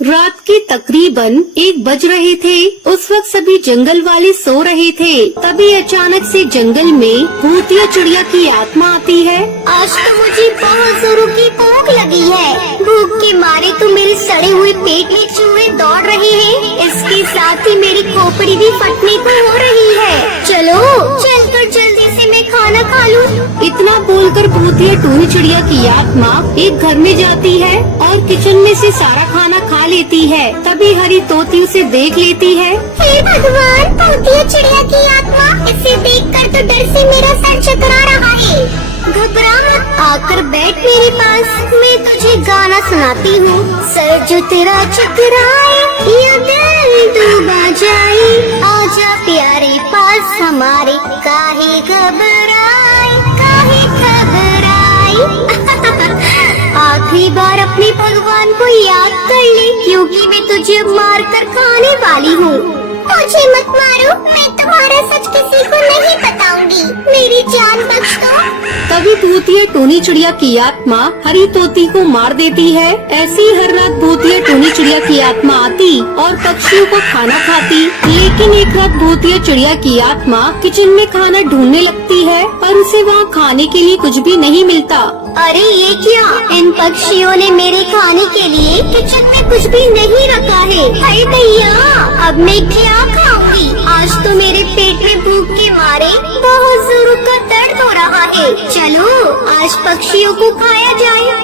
रात के तकरीबन 1 बज रहे थे। उस वक्त सभी जंगल वाले सो रहे थे। तभी अचानक से जंगल में भूतिया चिड़िया की आत्मा आती है। आज तो मुझे बहुत जोरों की भूख लगी है। भूख के मारे तो मेरे सड़े हुए पेट में चूहे दौड़ रहे हैं। इसके साथ ही मेरी खोपड़ी भी फटने को हो रही है। चलो चलकर जल्दी से मैं खाना खा लूं। इतना बोलकर भूतिया टूनी चिड़िया की आत्मा एक घर में जाती है और किचन में से सारा खाना खा लेती है। तभी हरी तोती उसे देख लेती है। हे भगवान, भूतिया चिड़िया की आत्मा, इसे देखकर तो डर से मेरा सर चकरा रहा है। घबरा मत, आकर बैठ मेरे पास, मैं तुझे गाना सुनाती हूँ। सर जो तेरा चकराए, ये दिल डूबा जाए, आजा प्यारे पास हमारे, काहे घबराए, काहे घबराए। आखिरी बार अपने भगवान को याद कर ले, क्योंकि मैं तुझे मार कर खाने वाली हूँ। मुझे मत मारो, मैं तुम्हारा सच किसी को नहीं बताऊंगी, मेरी जान बख्श दो। तभी भूतिया टूनी चिड़िया की आत्मा हरी तोती को मार देती है। ऐसे ही हर रात भूतिया टूनी चिड़िया की आत्मा आती और पक्षियों को खाना खाती। लेकिन एक रात भूतिया चिड़िया की आत्मा किचन में खाना ढूंढने लगती है, पर उसे वहाँ खाने के लिए कुछ भी नहीं मिलता। अरे ये क्या, इन पक्षियों ने मेरे खाने के लिए किचन में कुछ भी नहीं रखा है। अरे भैया, अब मैं क्या खाऊंगी? आज तो मेरे पेट में भूख के मारे बहुत जोरों का दर्द हो रहा है। चलो आज पक्षियों को खाया जाए।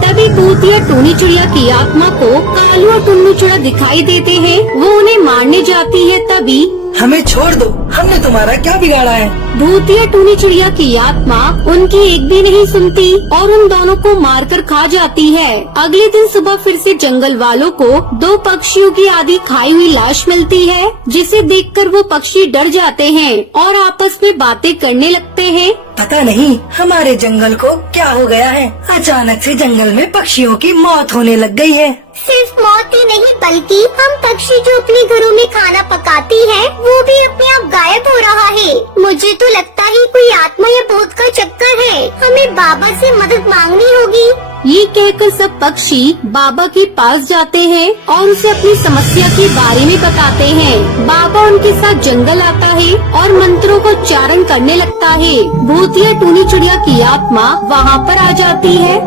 तभी भूतिया टूनी चिड़िया की आत्मा को कालू और टुन्नू चिड़ा दिखाई देते हैं। वो उन्हें मारने जाती है। तभी हमें छोड़ दो, हमने तुम्हारा क्या बिगाड़ा है? भूतिया टूनी चिड़िया की आत्मा उनकी एक भी नहीं सुनती और उन दोनों को मारकर खा जाती है। अगले दिन सुबह फिर से जंगल वालों को 2 पक्षियों की आधी खाई हुई लाश मिलती है, जिसे देखकर वो पक्षी डर जाते हैं और आपस में बातें करने लगते हैं। पता नहीं हमारे जंगल को क्या हो गया है, अचानक से जंगल में पक्षियों की मौत होने लग गई है। सिर्फ मौत ही नहीं, बल्कि हम पक्षी जो अपने घरों में खाना पकाती है, वो भी अपने आप गायब हो रहा है। मुझे तो लगता है कोई आत्मा या भूत का चक्कर है। हमें बाबा से मदद मांगनी होगी। ये कहकर सब पक्षी बाबा के पास जाते हैं और उसे अपनी समस्या के बारे में बताते हैं। बाबा उनके साथ जंगल आता है और मंत्रों को उच्चारण करने लगता है। भूतिया टूनी चिड़िया की आत्मा वहाँ पर आ जाती है।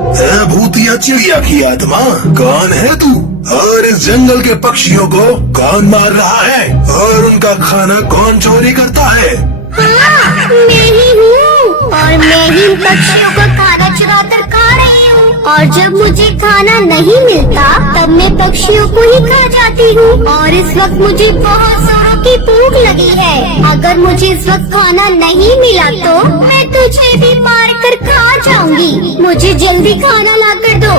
भूतिया चिड़िया की आत्मा, कौन है तू? और इस जंगल के पक्षियों को कौन मार रहा है? और उनका खाना कौन चोरी करता है? हाँ, मैं ही हूँ और मैं ही इन पक्षियों का खाना चुरा कर खा रही हूँ। और जब मुझे खाना नहीं मिलता, तब मैं पक्षियों को ही खा जाती हूँ। और इस वक्त मुझे बहुत जोरों की भूख लगी है। अगर मुझे इस वक्त खाना नहीं मिला तो मैं तुझे भी मार कर खा जाऊंगी। मुझे जल्दी खाना ला कर दो।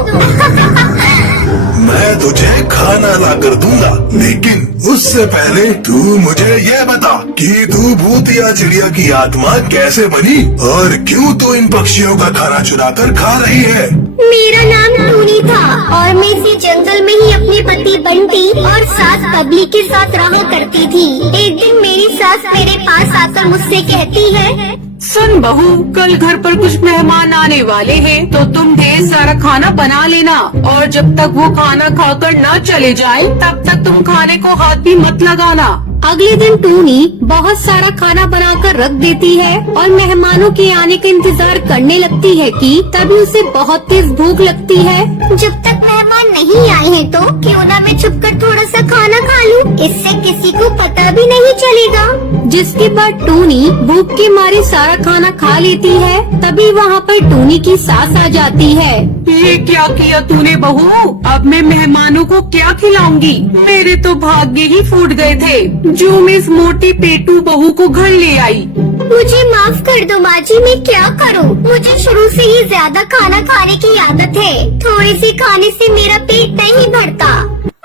मैं तुझे खाना ला कर दूंगा, लेकिन उससे पहले तू मुझे ये बता कि तू भूतिया चिड़िया की आत्मा कैसे बनी और क्यों तू इन पक्षियों का खाना चुरा कर खा रही है? मेरा नाम टूनी था और मैं इसी जंगल में ही अपने पति बंटी और सास बबली के साथ रहा करती थी। एक दिन मेरी सास मेरे पास आकर मुझसे कहती है, सुन बहू, कल घर पर कुछ मेहमान आने वाले हैं, तो तुम ढेर सारा खाना बना लेना और जब तक वो खाना खाकर न चले जाएं, तब तक तुम खाने को हाथ भी मत लगाना। अगले दिन टूनी बहुत सारा खाना बनाकर रख देती है और मेहमानों के आने का इंतजार करने लगती है कि तभी उसे बहुत तेज भूख लगती है। जब तक मेहमान नहीं आए हैं तो क्यों ना मैं छुपकर थोड़ा सा खाना खा लूं, इससे किसी को पता भी नहीं चलेगा। जिसके बाद टूनी भूख के मारे सारा खाना खा लेती है। तभी वहाँ पर टूनी की सास आ जाती है। ये क्या किया तूने बहू? अब मैं मेहमानों को क्या खिलाऊंगी? मेरे तो भाग्य ही फूट गए थे जो मैं इस मोटी पेटू बहू को घर ले आई। मुझे माफ कर दो माँ जी, मैं क्या करूँ? मुझे शुरू से ही ज्यादा खाना खाने की आदत है। थोड़ी सी खाने से मेरा पेट नहीं भरता,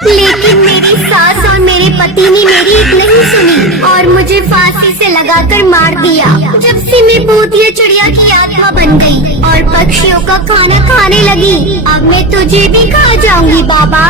लेकिन मेरी सास और मेरे पति ने मेरी एक नहीं सुनी और मुझे फांसी से लगाकर मार दिया। जब से मैं भूतिया चिड़िया की आत्मा बन गई और पक्षियों का खाना खाने लगी, अब मैं तुझे भी खा जाऊंगी बाबा।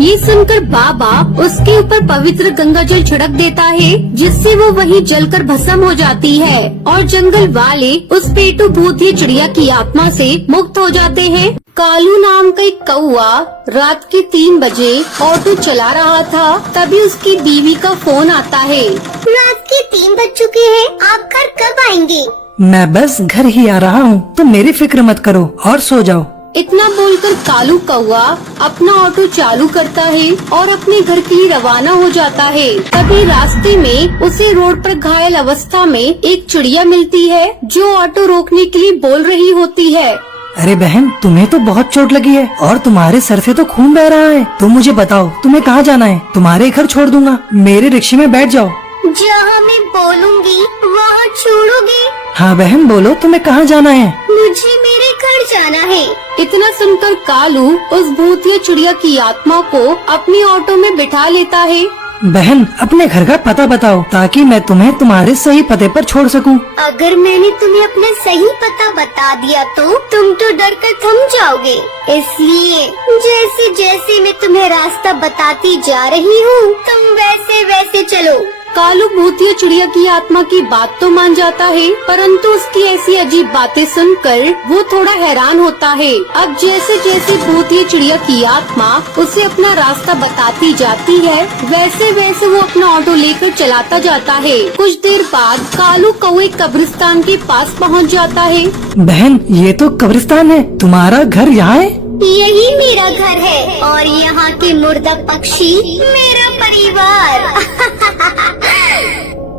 ये सुनकर बाबा उसके ऊपर पवित्र गंगा जल छिड़क देता है, जिससे वो वहीं जलकर भस्म हो जाती है और जंगल वाले उस पेटू भूतिया चिड़िया की आत्मा से मुक्त हो जाते हैं। कालू नाम का एक कौआ रात के 3 बजे ऑटो चला रहा था, तभी उसकी बीवी का फोन आता है। रात के 3 बज चुके हैं, आप घर कब आएंगे? मैं बस घर ही आ रहा हूँ, तुम मेरी फिक्र मत करो और सो जाओ। इतना बोलकर कालू कौआ अपना ऑटो चालू करता है और अपने घर के लिए रवाना हो जाता है। तभी रास्ते में उसे रोड पर घायल अवस्था में एक चिड़िया मिलती है, जो ऑटो रोकने के लिए बोल रही होती है। अरे बहन, तुम्हें तो बहुत चोट लगी है और तुम्हारे सर से तो खून बह रहा है। तुम मुझे बताओ तुम्हें कहाँ जाना है? तुम्हारे घर छोड़ दूंगा, मेरे रिक्शे में बैठ जाओ। जहाँ मैं बोलूँगी वहाँ छोड़ोगे? हाँ बहन बोलो, तुम्हें कहाँ जाना है? मुझे मेरे घर जाना है। इतना सुनकर कालू उस भूतिया चिड़िया की आत्मा को अपनी ऑटो में बिठा लेता है। बहन अपने घर का पता बताओ ताकि मैं तुम्हें तुम्हारे सही पते पर छोड़ सकूं। अगर मैंने तुम्हें अपना सही पता बता दिया तो तुम तो डर कर थम जाओगे, इसलिए जैसे जैसे मैं तुम्हें रास्ता बताती जा रही हूँ तुम वैसे वैसे चलो। कालू भूतिया चिड़िया की आत्मा की बात तो मान जाता है, परंतु उसकी ऐसी अजीब बातें सुनकर वो थोड़ा हैरान होता है। अब जैसे जैसे भूतिया चिड़िया की आत्मा उसे अपना रास्ता बताती जाती है, वैसे वैसे वो अपना ऑटो लेकर चलाता जाता है। कुछ देर बाद कालू कौवे कब्रिस्तान के पास पहुंच जाता है। बहन ये तो कब्रिस्तान है, तुम्हारा घर यहाँ है? यही मेरा घर है और यहाँ के मुर्दा पक्षी मेरा परिवार।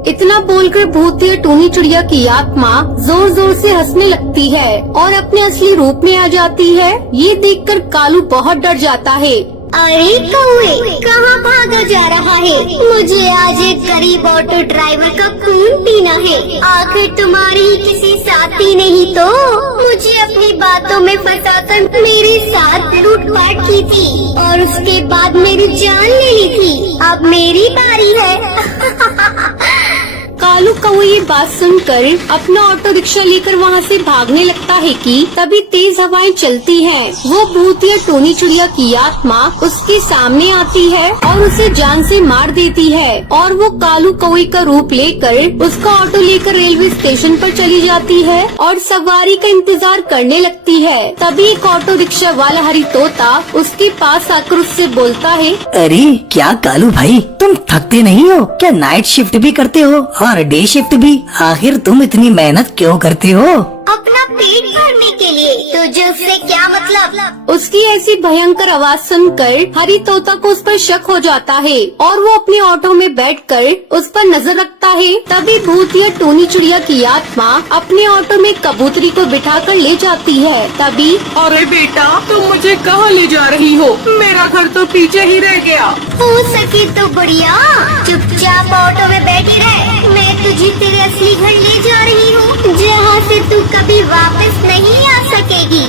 इतना बोलकर भूतिया टूनी चिड़िया की आत्मा जोर जोर से हंसने लगती है और अपने असली रूप में आ जाती है। ये देखकर कालू बहुत डर जाता है। अरे कौवे, कहाँ भागा जा रहा है? मुझे आज एक गरीब ऑटो ड्राइवर का खून पीना है। आखिर तुम्हारी ही किसी साथी नहीं तो मुझे अपनी बातों में फंसाकर मेरे साथ लूटपाट की थी और उसके बाद मेरी जान ले ली थी। अब मेरी बारी है। कालू कौवे ये बात सुनकर अपना ऑटो रिक्शा लेकर वहाँ से भागने लगता है कि तभी तेज हवाएं चलती हैं। वो भूतिया टोनी चिड़िया की आत्मा उसके सामने आती है और उसे जान से मार देती है और वो कालू कौवे का रूप लेकर उसका ऑटो लेकर रेलवे स्टेशन पर चली जाती है और सवारी का इंतजार करने लगती है। तभी एक ऑटो रिक्शा वाला हरी तोता उसके पास आकर उससे बोलता है, अरे क्या कालू भाई, तुम थकते नहीं हो क्या? नाइट शिफ्ट भी करते हो और डे शिफ्ट भी, आखिर तुम इतनी मेहनत क्यों करते हो? अपना पेट भरने के लिए। तुझे उससे क्या मतलब? उसकी ऐसी भयंकर आवाज सुनकर हरी तोता को उस पर शक हो जाता है और वो अपने ऑटो में बैठकर उस पर नजर रखता है। तभी भूतिया टोनी चिड़िया की आत्मा अपने ऑटो में कबूतरी को बिठाकर ले जाती है। तभी अरे बेटा, तुम मुझे कहाँ ले जा रही हो? मेरा घर तो पीछे ही रह गया। हो सके तो बढ़िया, चुपचाप ऑटो में बैठी रह। मैं तुझे तेरे असली घर ले जा रही हूँ, जहाँ से तू कभी वापस नहीं आ सकेगी।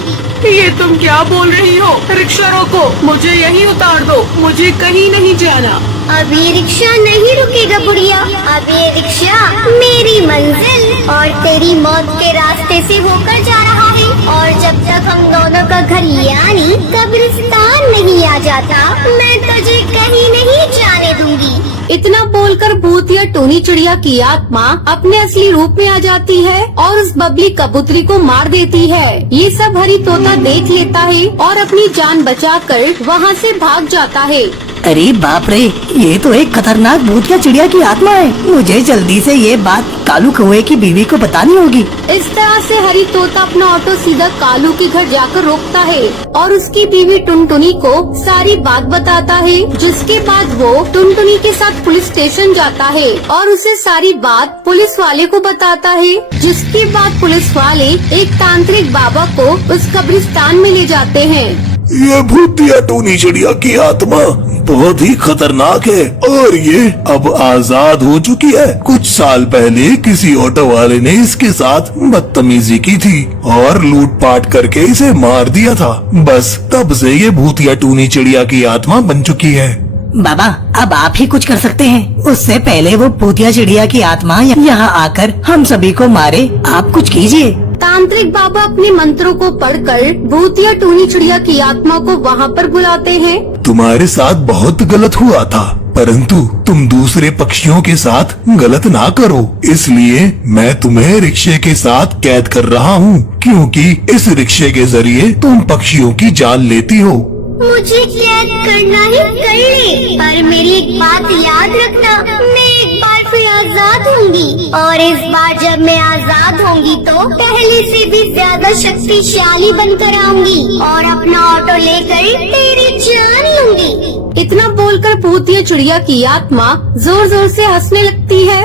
ये तुम क्या बोल रही हो? रिक्शा रोको, मुझे यहीं उतार दो, मुझे कहीं नहीं जाना। अब ये रिक्शा नहीं रुकेगा बुढ़िया, अब ये रिक्शा मेरी मंजिल और तेरी मौत के रास्ते से होकर जा रहा है। और जब तक हम दोनों का घर यानी कब्रिस्तान नहीं आ जाता, मैं तुझे कहीं नहीं जाने दूंगी। इतना बोलकर भूतिया टोनी चिड़िया की आत्मा अपने असली रूप में आ जाती है और उस बबली कबूतरी को मार देती है। ये सब हरी तोता देख लेता है और अपनी जान बचाकर वहाँ से भाग जाता है। अरे बाप रे, ये तो एक खतरनाक भूतिया चिड़िया की आत्मा है। मुझे जल्दी से ये बात कालू कौवे की बीवी को बतानी होगी। इस तरह से हरी तोता अपना ऑटो सीधा कालू के घर जाकर रोकता है और उसकी बीवी टुनटुनी को सारी बात बताता है। जिसके बाद वो टुनटुनी के साथ पुलिस स्टेशन जाता है और उसे सारी बात पुलिस वाले को बताता है। जिसके बाद पुलिस वाले एक तांत्रिक बाबा को उस कब्रिस्तान में ले जाते हैं। ये भूतिया टोनी चिड़िया की आत्मा बहुत ही खतरनाक है और ये अब आजाद हो चुकी है। कुछ साल पहले किसी ऑटो वाले ने इसके साथ बदतमीजी की थी और लूटपाट करके इसे मार दिया था। बस तब से ये भूतिया टोनी चिड़िया की आत्मा बन चुकी है। बाबा अब आप ही कुछ कर सकते हैं। उससे पहले वो भूतिया चिड़िया की आत्मा यहाँ आकर हम सभी को मारे, आप कुछ कीजिए। तांत्रिक बाबा अपने मंत्रों को पढ़कर भूतिया टोनी चिड़िया की आत्मा को वहाँ पर बुलाते हैं तुम्हारे साथ बहुत गलत हुआ था, परंतु तुम दूसरे पक्षियों के साथ गलत ना करो, इसलिए मैं तुम्हें रिक्शे के साथ कैद कर रहा हूँ, क्योंकि इस रिक्शे के जरिए तुम पक्षियों की जान लेती हो। मुझे कैद करना ही कर ले, पर मेरी एक बात याद रखना, मैं एक बार फिर आजाद होंगी, और इस बार जब मैं आजाद होंगी तो पहले से भी ज्यादा शक्तिशाली बनकर आऊंगी और अपना ऑटो लेकर तेरी जान लूंगी। इतना बोलकर भूतिया चिड़िया की आत्मा जोर जोर से हंसने लगती है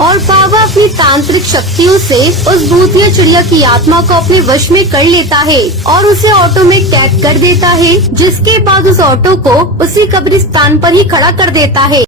और बाबा अपनी तांत्रिक शक्तियों से उस भूतिया चिड़िया की आत्मा को अपने वश में कर लेता है और उसे ऑटो में कैद कर देता है, जिसके बाद उस ऑटो को उसी कब्रिस्तान पर ही खड़ा कर देता है।